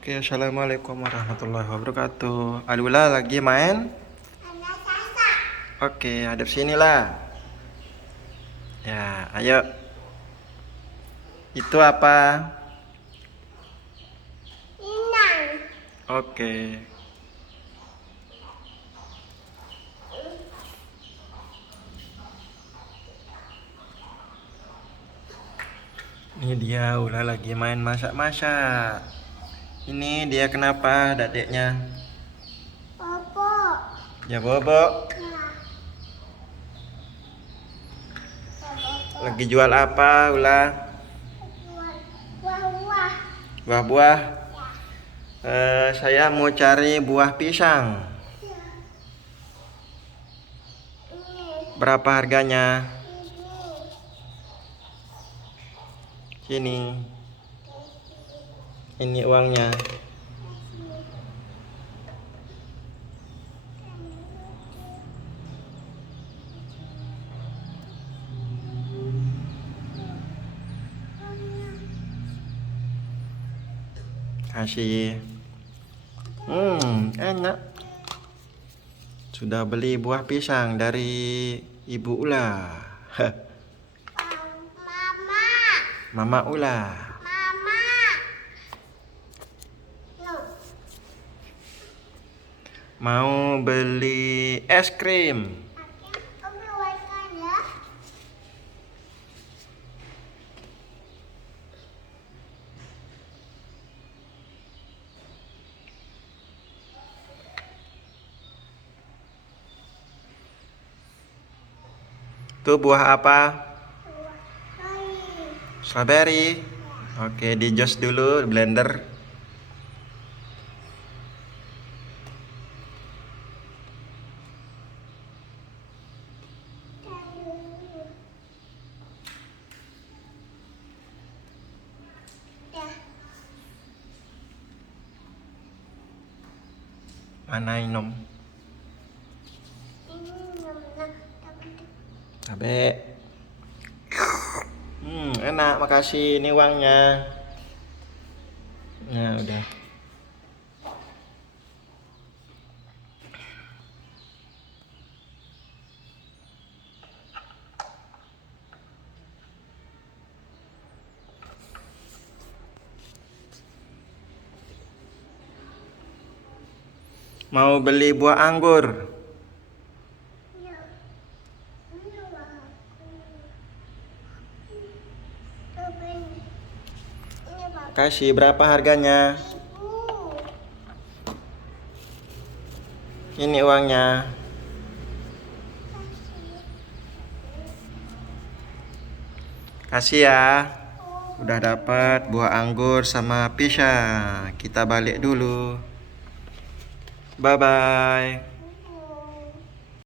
Oke, assalamualaikum warahmatullahi wabarakatuh. Alula lagi main? Oke, hadap sini lah. Ya, ayo. Itu apa? Inang. Oke. Ini dia Ula lagi main masak-masak. Ini dia kenapa adiknya? Bobo. Ya bobo. Nah, bobo. Lagi jual apa Ula? Buah-buah. Buah-buah. Ya. Saya mau cari buah pisang. Ya. Ini. Berapa harganya? Ini. Sini. Ini uangnya. Kasih. Enak. Sudah beli buah pisang dari Ibu Ula. Mama. Mama Ula. Mama. No. Mau beli es krim. Oke, makan ya. Itu buah apa? Hai. Strawberry. Oke, di jus dulu, blender. Ya. Mana minum? Ini namanya Cabe. Enak, makasih. Ini uangnya. Nah, udah. Mau beli buah anggur. Ya. Ini aku. Tapi ini bapak Kasih berapa harganya? ibu. Ini uangnya. Kasih ya. Udah dapat buah anggur sama pisang. Kita balik dulu. Bye bye.